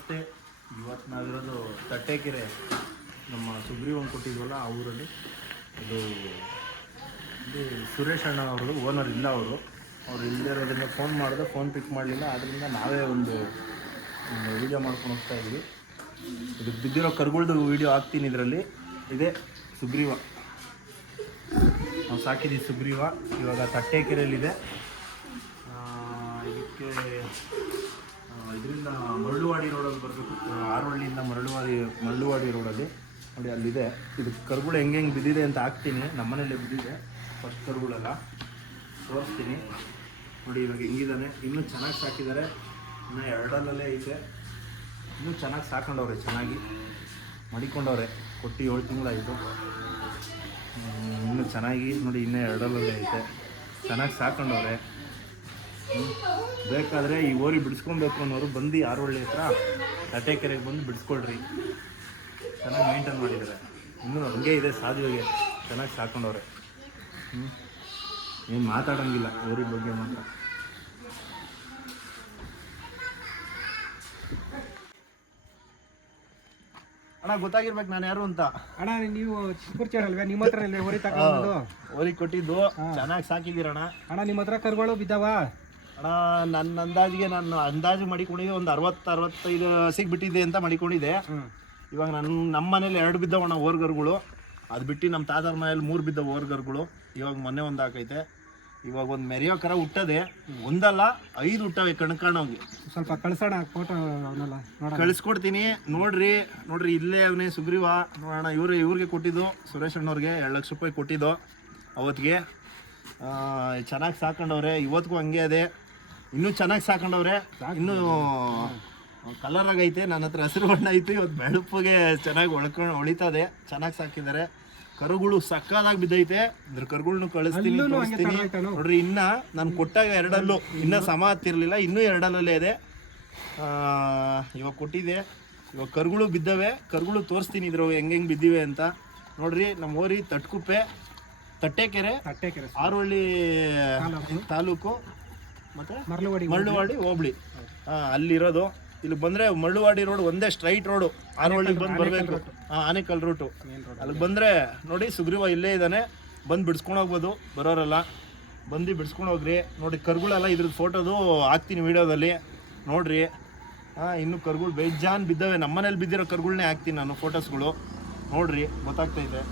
ನಮಸ್ತೆ. ಇವತ್ತು ನಾವಿರೋದು ತಟ್ಟೆಕೆರೆ, ನಮ್ಮ ಸುಗ್ರೀವನ್ ಕೊಟ್ಟಿದ್ವಲ್ಲ ಆ ಊರಲ್ಲಿ. ಇದು ಸುರೇಶ್ ಅಣ್ಣ ಅವರು ಓನರ್ ಇಲ್ಲ. ಅವರು ಇಲ್ಲದೇ ಇರೋದನ್ನ ಫೋನ್ ಮಾಡಿದ್ರೆ ಫೋನ್ ಪಿಕ್ ಮಾಡಲಿಲ್ಲ. ಆದ್ದರಿಂದ ನಾವೇ ಒಂದು ವೀಡಿಯೋ ಮಾಡ್ಕೊಂಡು ಹೋಗ್ತಾ ಇದ್ವಿ. ಇದು ಬಿದ್ದಿರೋ ಕರುಗಳ್ದು ವೀಡಿಯೋ ಹಾಕ್ತೀನಿ. ಇದರಲ್ಲಿ ಇದೆ ಸುಗ್ರೀವ, ನಾವು ಸಾಕಿದ್ದೀವಿ ಸುಗ್ರೀವ. ಇವಾಗ ತಟ್ಟೆಕೆರೆಯಲ್ಲಿದೆ. ಇದಕ್ಕೆ ಇದರಿಂದ ಮರಳುವಾಡಿ ರೋಡಲ್ಲಿ ಬರಬೇಕು. ಆರೋಹಳ್ಳಿಯಿಂದ ಮರಳುವಾಡಿ ರೋಡಲ್ಲಿ ನೋಡಿ, ಅಲ್ಲಿದೆ. ಇದು ಕರುಗಳು ಹೆಂಗೆ ಬಿದ್ದಿದೆ ಅಂತ ಹಾಕ್ತೀನಿ. ನಮ್ಮನೇಲೆ ಬಿದ್ದಿದೆ ಫಸ್ಟ್ ಕರುಗಳೆಲ್ಲ ತೋರಿಸ್ತೀನಿ. ನೋಡಿ ಇವಾಗ ಹೆಂಗಿದ್ದಾನೆ. ಇನ್ನೂ ಚೆನ್ನಾಗಿ ಸಾಕಿದ್ದಾರೆ. ಇನ್ನೂ ಎರಡಲ್ಲೇ ಐತೆ. ಇನ್ನೂ ಚೆನ್ನಾಗಿ ಸಾಕೊಂಡವ್ರೆ, ಚೆನ್ನಾಗಿ ಮಡಿಕೊಂಡವ್ರೆ. ಕೊಟ್ಟು 7 ತಿಂಗಳಾಯಿತು. ಇನ್ನೂ ಚೆನ್ನಾಗಿ ನೋಡಿ, ಇನ್ನೂ ಎರಡಲ್ಲೇ ಐತೆ. ಚೆನ್ನಾಗಿ ಸಾಕೊಂಡವ್ರೆ. ಬೇಕಾದರೆ ಈ ಓರಿ ಬಿಡಿಸ್ಕೊಬೇಕು ಅನ್ನೋರು ಬಂದು ಆರೋಹಳ್ಳಿ ಹತ್ರ ತಟ್ಟೆಕೆರೆಗೆ ಬಂದು ಬಿಡಿಸ್ಕೊಳ್ರಿ. ಚೆನ್ನಾಗಿ ಮೇಂಟೈನ್ ಮಾಡಿದ್ದಾರೆ. ಇನ್ನೂ ಹಂಗೆ ಇದೆ ಸಾಧುವಿಗೆ. ಚೆನ್ನಾಗಿ ಸಾಕೊಂಡವ್ರೆ. ಏನು ಮಾತಾಡೋಂಗಿಲ್ಲ ಓರಿ ಬಗ್ಗೆ ಮಾತ್ರ. ಅಣ್ಣ ಗೊತ್ತಾಗಿರ್ಬೇಕು ನಾನು ಯಾರು ಅಂತ. ಅಣ್ಣ ನೀವು ಚಿಕ್ಕೂರ್ಚೇರಲ್ವೇ? ನಿಮ್ಮ ಹತ್ರ ಓರಿ ತಗೊಂಡು ಓರಿ ಕೊಟ್ಟಿದ್ದು ಚೆನ್ನಾಗಿ ಸಾಕಿದ್ದೀರಣ್ಣ. ಅಣ್ಣ ನಿಮ್ಮ ಹತ್ರ ಕರುಗಳು ಬಿದ್ದಾವ? ಅಣ್ಣ ನನ್ನ ಅಂದಾಜಿಗೆ ನಾನು ಅಂದಾಜು ಮಾಡಿಕೊಂಡಿದ್ದೆ ಒಂದು 60-65 ಹಸಿಗೆ ಬಿಟ್ಟಿದ್ದೆ ಅಂತ ಮಾಡಿಕೊಂಡಿದ್ದೆ. ಇವಾಗ ನಮ್ಮ ಮನೇಲಿ 2 ಬಿದ್ದವಣ್ಣ ಓರ್ಗರುಗಳು. ಅದು ಬಿಟ್ಟು ನಮ್ಮ ತಾತರ ಮನೇಲಿ 3 ಬಿದ್ದವು ಓರ್ಗರುಗಳು. ಇವಾಗ ಮೊನ್ನೆ ಒಂದು ಹಾಕೈತೆ. ಇವಾಗ ಒಂದು ಮೆರೆಯೋ ಕರ ಹುಟ್ಟದೆ, ಒಂದಲ್ಲ 5 ಹುಟ್ಟವೆ ಕಣ್ಕಾಣೋಗಿ. ಸ್ವಲ್ಪ ಕಳ್ಸೋಣ ಫೋಟೋ ಅವನ್ನೆಲ್ಲ ಕಳಿಸ್ಕೊಡ್ತೀನಿ. ನೋಡ್ರಿ ಇಲ್ಲೇ ಅವನೇ ಸುಗ್ರೀವ. ನೋಡೋಣ, ಇವ್ರಿಗೆ ಕೊಟ್ಟಿದ್ದು ಸುರೇಶ್ ಅಣ್ಣವ್ರಿಗೆ 2 ಲಕ್ಷ ರೂಪಾಯಿ ಕೊಟ್ಟಿದ್ದು ಅವತ್ತಿಗೆ. ಚೆನ್ನಾಗಿ ಸಾಕೊಂಡವ್ರೆ. ಇವತ್ತಿಗೂ ಹಂಗೆ ಅದೇ, ಇನ್ನೂ ಚೆನ್ನಾಗಿ ಸಾಕೊಂಡವ್ರೆ. ಇನ್ನೂ ಕಲರ್ ಆಗೈತೆ. ನನ್ನ ಹತ್ರ ಹಸಿರು ಬಣ್ಣ ಐತೆ. ಇವತ್ತು ಬೆಳಪಿಗೆ ಚೆನ್ನಾಗಿ ಹೊಳಿತದೆ. ಚೆನ್ನಾಗಿ ಸಾಕಿದ್ದಾರೆ. ಕರುಗಳು ಸಕ್ಕದಾಗಿ ಬಿದ್ದೈತೆ. ಇದ್ರ ಕರುಗಳ್ನು ಕಳಿಸ್ತೀನಿ. ನೋಡ್ರಿ, ಇನ್ನ ನಾನು ಕೊಟ್ಟಾಗ 2 ಇನ್ನೂ ಸಮ ಹತ್ತಿರಲಿಲ್ಲ. ಇನ್ನೂ 2 ಇದೆ. ಇವಾಗ ಕೊಟ್ಟಿದೆ. ಇವಾಗ ಕರುಗಳು ಬಿದ್ದವೆ. ಕರುಗಳು ತೋರಿಸ್ತೀನಿ ಇದ್ರ ಹೆಂಗೆ ಬಿದ್ದಿವೆ ಅಂತ. ನೋಡ್ರಿ, ನಮ್ಮ ಓರಿ ತಟ್ಟೆಕೆರೆ ಆರೋಹಳ್ಳಿ ತಾಲೂಕು ಮತ್ತು ಮರಳುವಾಡಿ ಹೋಬಳಿ ಅಲ್ಲಿರೋದು. ಇಲ್ಲಿ ಬಂದರೆ ಮರಳುವಾಡಿ ರೋಡ್ ಒಂದೇ ಸ್ಟ್ರೈಟ್ ರೋಡು. ಆರೋಹಳ್ಳಿಗೆ ಬಂದು ಬರಬೇಕು. ಆನೇಕಲ್ ರೂಟು. ಅಲ್ಲಿಗೆ ಬಂದರೆ ನೋಡಿ ಸುಗ್ರೀವ ಇಲ್ಲೇ ಇದ್ದಾನೆ. ಬಂದು ಬಿಡಿಸ್ಕೊಂಡು ಹೋಗ್ಬೋದು ಬರೋರೆಲ್ಲ. ಬಂದು ಬಿಡಿಸ್ಕೊಂಡು ಹೋಗ್ರಿ. ನೋಡಿ ಕರುಗಳೆಲ್ಲ ಇದ್ರದ್ದು ಫೋಟೋದು ಹಾಕ್ತೀನಿ ವೀಡಿಯೋದಲ್ಲಿ. ನೋಡ್ರಿ, ಇನ್ನೂ ಕರುಗಳು ಬೇಜಾನ್ ಬಿದ್ದವೆ. ನಮ್ಮನೇಲಿ ಬಿದ್ದಿರೋ ಕರುಗಳನ್ನೇ ಹಾಕ್ತೀನಿ ನಾನು ಫೋಟೋಸ್ಗಳು. ನೋಡ್ರಿ, ಗೊತ್ತಾಗ್ತೈತೆ.